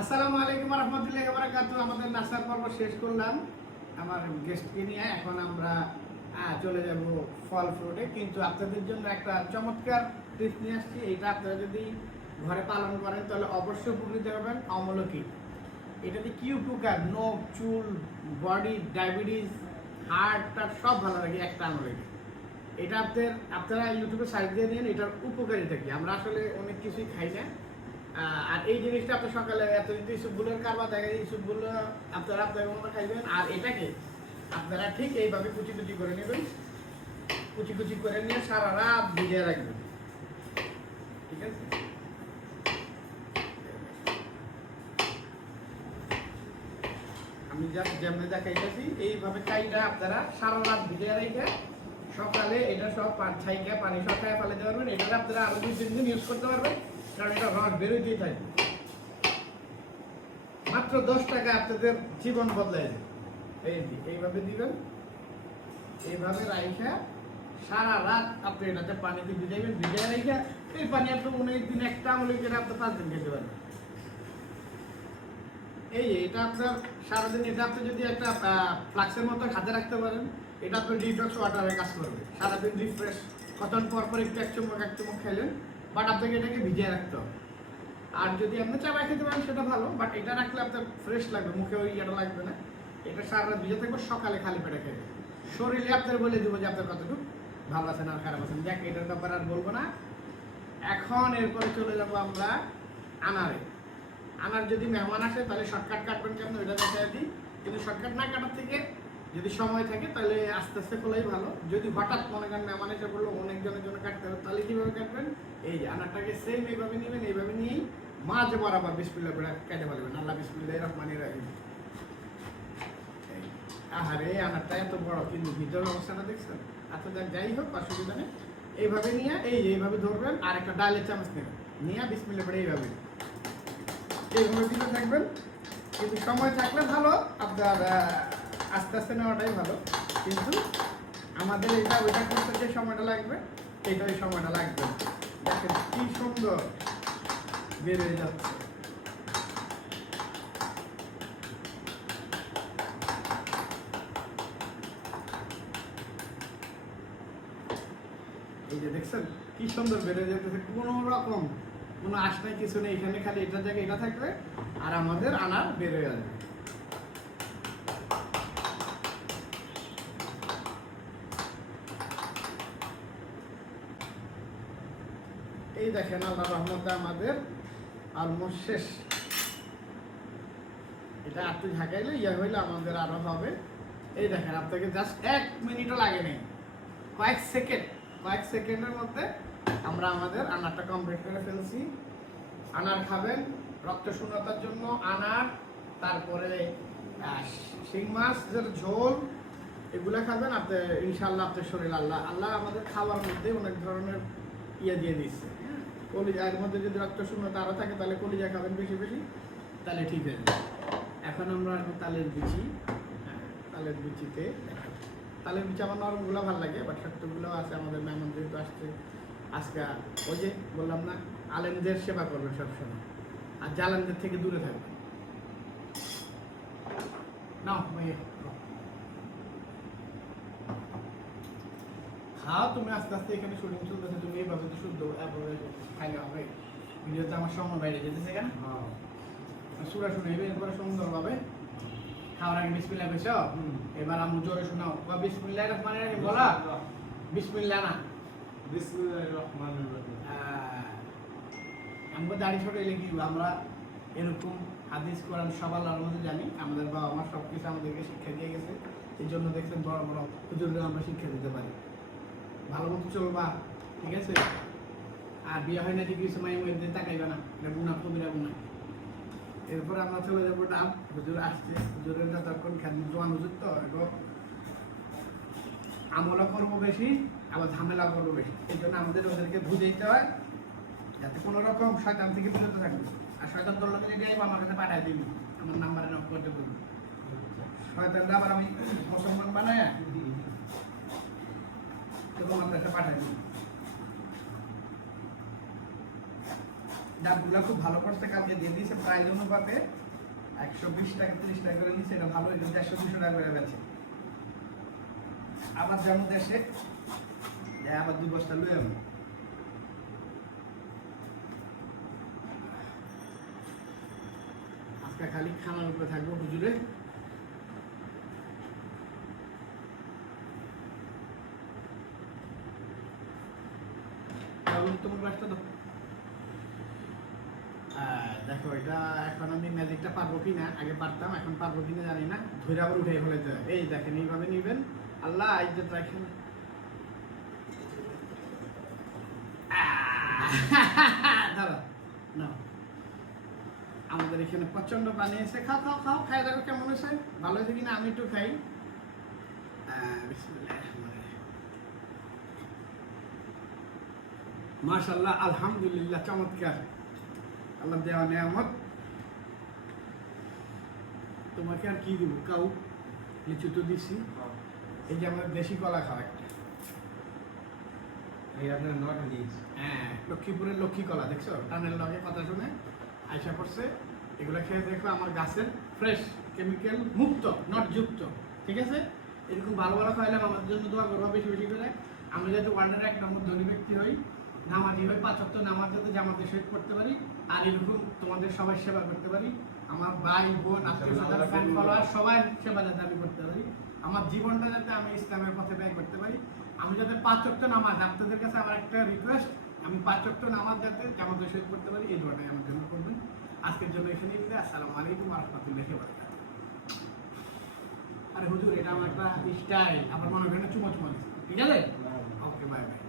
আসসালামু আলাইকুম রহমতুল্লাহি ওয়া বারাকাতুহু। আমাদের নাস্তার পর্ব শেষ করলাম আমার গেস্টকে নিয়ে। এখন আমরা চলে যাব ফল ফ্রুটে, কিন্তু আপনাদের জন্য একটা চমৎকার টিপস নিয়ে আসছি। এটা আপনারা যদি ঘরে পালন করেন তাহলে অবশ্যই উপকৃত হবেন। আমলকি, এটাতে কি উপকার, নখ, চুল, বডি, ডায়াবেটিস, হার্টটা সব ভালো লাগে একটা আমলকি। এটা আপনারা ইউটিউবে সার্চ দিয়ে নিন এটার উপকারিতা কি। আমরা আসলে অনেক কিছুই খাই না, আর এই জিনিসটা আপনি সকালে এত ইসুপগুলোর কারবার দেখা যায়, ইসুপগুলো আপনারা আপনার মতো খাইবেন। আর এটাকে আপনারা ঠিক এইভাবে কুচি কুচি করে নেবেন, কুচি কুচি করে নিয়ে সারা রাত ভিজিয়ে রাখবেন, ঠিক আছে? আমি জাস্ট যেমনি দেখাইতেছি এইভাবে চাইটা আপনারা সারা রাত ভিজিয়ে রেখে সকালে এটা সব ছাইকে পানি সব খায় ফেলে দিতে পারবেন। এটা আপনারা আরো 2-3 দিন ইউজ করতে পারবেন, কারণ এটা রস বেরোতেই থাকবে। মাত্র 10 টাকা আপনাদের জীবন বদলায় যাবে। এইভাবে দিবেন, এইভাবে রাইখা সারা রাত আপনি এটাতে পানিতে ভিজাইবেন। ভিজাই রাইখা এই পানি আপনি 19 দিন একটা আমলে করে আপনি 5 দিন খেতে পারবেন। এটা আপনার সারাদিন, এটা আপনি যদি একটা ফ্লাক্সের মতো হাতে রাখতে পারেন, এটা আপনার ডিটক্স ওয়াটারে কাজ করবে। সারাদিন রিফ্রেশ, কতক্ষণ পর পর একটু এক চুমুক খাইলেন, বাট আপনাকে এটাকে ভিজিয়ে রাখতে হবে। আর যদি আপনি চাবাই খেতে পারেন সেটা ভালো, বাট এটা রাখলে আপনার ফ্রেশ লাগবে, মুখে ওই ইয়েটা লাগবে না। এটা সারা রাত ভিজে থাকবে, সকালে খালি পেটে খেয়ে শরীরে আপনার বলে দেবো যে আপনার কতটুকু ভালো আছেন আর খারাপ আছেন। দেখ, এটার ব্যাপারে আর বলবো না। এখন এরপরে চলে যাবো আমরা আনারে। আনার যদি মেহমান আসে তাহলে শর্টকাট কাটবেন কেমন ওইটা দেখাই দিই, কিন্তু শর্টকাট না কাটার থেকে যদি সময় থাকে তাহলে আস্তে আস্তে খোলাই ভালো। যদি হঠাৎ মনে করেন মেহমান এসে বললো অনেকজনের জন্য কাটতে হবে, তাহলে কীভাবে কাটবেন? এই যে আনারটাকে সেম এইভাবে নেবেন, এইভাবে নিয়েই মাঝে বরাবর বিসমিল্লাহ করে কেটে ফেলবেন। আল্লাহ বিসমিল্লাহির রহমানির রহিম। আহারে, আনারটা এত বড়, কিন্তু ভিতরের অবস্থাটা দেখছেন? আচ্ছা যাক, যাই হোক, অসুবিধা নেই। এইভাবে নিয়ে এইভাবে ধরবেন, আর একটা ডালের চামচ নেবেন, নিয়ে বিসমিল্লাহ করে এইভাবে দিতে থাকবেন। কিন্তু সময় থাকলে ভালো, আপনার আস্তে আস্তে নেওয়াটাই ভালো। কিন্তু আমাদের এটা ওইটা করতে যে সময়টা লাগবে, এইটা ওই সময়টা লাগবে। দেখেন কি সুন্দর বের হয়ে যাচ্ছে। এই যে দেখছেন কি সুন্দর বের হয়ে যেতেছে, কোনো রকম কোনো আশ নাই, কিছু নেই। এখানে খালি এটার জায়গায় এটা থাকবে, আর আমাদের আনার বের হয়ে আসবে। এই দেখেন আল্লাহর রহমতে আমাদের অলমোস্ট শেষ। এটা একটু ঝাঁকাইলে হইলে আমাদের আরো হবে। এই দেখেন, আপনাকে জাস্ট 1 মিনিটও লাগে নেই, কয়েক সেকেন্ডের মধ্যে আমরা আমাদের আনারটা কমপ্লিট করে ফেলছি। আনার খাবেন রক্ত শূন্যতার জন্য, আনার, তারপরে শিং মাছের ঝোল, এগুলা খাবেন আপনি, ইনশাল্লাহ আপনার শরীর আল্লাহ আমাদের খাওয়ার মধ্যে অনেক ধরনের দিয়ে দিচ্ছে। কলিজার মধ্যে যদি রক্ত শূন্যতা আরও থাকে তাহলে কলিজা খাবেন বেশি বেশি, তাহলে ঠিক হয়ে যাবে। এখন আমরা তালের বিচি, তালের বিচিতে তালের বিচি আমার নরমগুলো ভালো লাগে, বাট শক্তগুলো আছে। আমাদের মেহমান যেহেতু আসছে আজকে, ওই যে বললাম না, আলেমদের সেবা করবেন সবসময়, আর জালেমদের থেকে দূরে থাকবেন। নাও ভাইয়া খাও, তুমি আস্তে আস্তে, এখানে শুটিং চলতেছে, তুমি এইভাবে তো শুদ্ধ খাইলে হবে। ভিডিওতে আমার সময় বাইরে যেতেছে কেন, সুরা শুনে এরপরে সুন্দরভাবে খাওয়ার আগে বিসমিল্লাহ কইছ। এবার আমি জোরে শোনাও, বিসমিল্লাহির রহমানির রহিম বলা। বিসমিল্লাহ না, বিসমিল্লাহির রহমানির রহিম। আমরা দাড়ি ছোট এলে কি আমরা এরকম হাদিস কোরআন সব আল্লাহর মধ্যে জানি। আমাদের বাবা মা সব কিছু আমাদেরকে শিক্ষা দিয়ে গেছে, এই জন্য দেখছেন বড় বড় হুজুররা আমরা শিক্ষা দিতে পারি। ভালো মতো চলবা, ঠিক আছে? আর বিয়ে হয় না যে কিছু মায়ের মধ্যে তাকাইবে না, এটা গুণা, কবিরা গুণা। এরপরে আমরা চলে যাবো ডাব। হুজুর আসছে, হুজুরের যতক্ষণ খেত জোয়ান হুজুর তো এবার আমলা করবো বেশি, আবার ঝামেলা করবো বেশি। এই জন্য আমাদের ওদেরকে বুঝে দিতে হয় যাতে কোনো রকম শয়তান থেকে বিরত থাকবে। আর শয়তান তোর লোকে যদি আমার কাছে পাঠাই দিবি, আমার নাম্বারে নক করতে বলবি। শয়তানটা আবার আমি মুসলমান বানায় তোমার কাছে পাঠাই দিবি। ডাবগুলো খুব ভালো করছে, কালকে দিয়ে দিয়েছে প্রাইস অনুপাতে 120 টাকা 30 টাকা করে নিচ্ছে, এটা ভালো, এটা 150 টাকা করে বেচে। আবার যেমন দেশে আবার 2 বস্তা লই আমি। আজকে খালি খানার উপরে থাকবো হুজুরে। তোমার গ্লাসটা দাও। দেখো এটা এখন আমি ম্যাজিকটা পারবো কিনা, আগে পারতাম, এখন পারবো কিনা জানি না। ধরে আবার উঠে ফেলে দেয়। এই দেখেন এইভাবে নিবেন, আল্লাহ ইজ্জত রাখেন। দাঁড়া না, আমাদের এখানে প্রচন্ড পানি এসে, খাও খাও খাও, খাই দেখো কেমন হয়েছে, ভালো হয়েছে কিনা, আমি একটু খাই। মাশাআল্লাহ, আলহামদুলিল্লাহ, চমৎকার, আল্লাহ দেওয়া নেয়ামত। তোমাকে আর কি দিব, কাউ লিচু তো দিছি। এই যে আমরা দেশি কলা খাওয়া একটা, এই আপনার নট লিজ। হ্যাঁ, লক্ষ্মীপুরের লক্ষ্মী কলা, দেখছো টানের লগে কথা শুনে আইসা পড়ছে। এগুলো খেয়ে দেখো আমার গাছের ফ্রেশ, কেমিক্যাল মুক্ত, নট যুক্ত, ঠিক আছে? এরকম ভালো ভালো খাইলাম, আমাদের জন্য দোয়া করবো বেশি বেশি করে। আমরা যাতে ওয়ার্ল্ডের 1 নম্বর ধনী ব্যক্তি হই, নামাজি হই, 5 ওয়াক্ত নামাজ যাতে জামাতে শহীদ করতে পারি, আর এরকম তোমাদের সবাই সেবা করতে পারি। আমার ভাই বোন আত্মীয় স্বজন ফ্যান ফলোয়ার সবাই সেবা যাতে আমি করতে পারি। আমার জীবনটা যাতে আমি ইসলামের পথে ব্যয় করতে পারি। আমি যাতে 5 ওয়াক্ত নামাজ, আপনাদের কাছে আমার একটা রিকোয়েস্ট, আমি 5 ওয়াক্ত নামাজ যাতে জামাতে শহীদ করতে পারি, এই দোয়াটাই আমার জন্য করবেন। আজকের জন্য এখানেই বিদায়। আসসালামু আলাইকুম ওয়া রাহমাতুল্লাহি ওয়া বারাকাতুহু। আরে হুজুর, এটা আমার একটা স্টাইল, আবার মনে করেন চুমা চুমা দিচ্ছে, ঠিক আছে? ওকে, বাই বাই।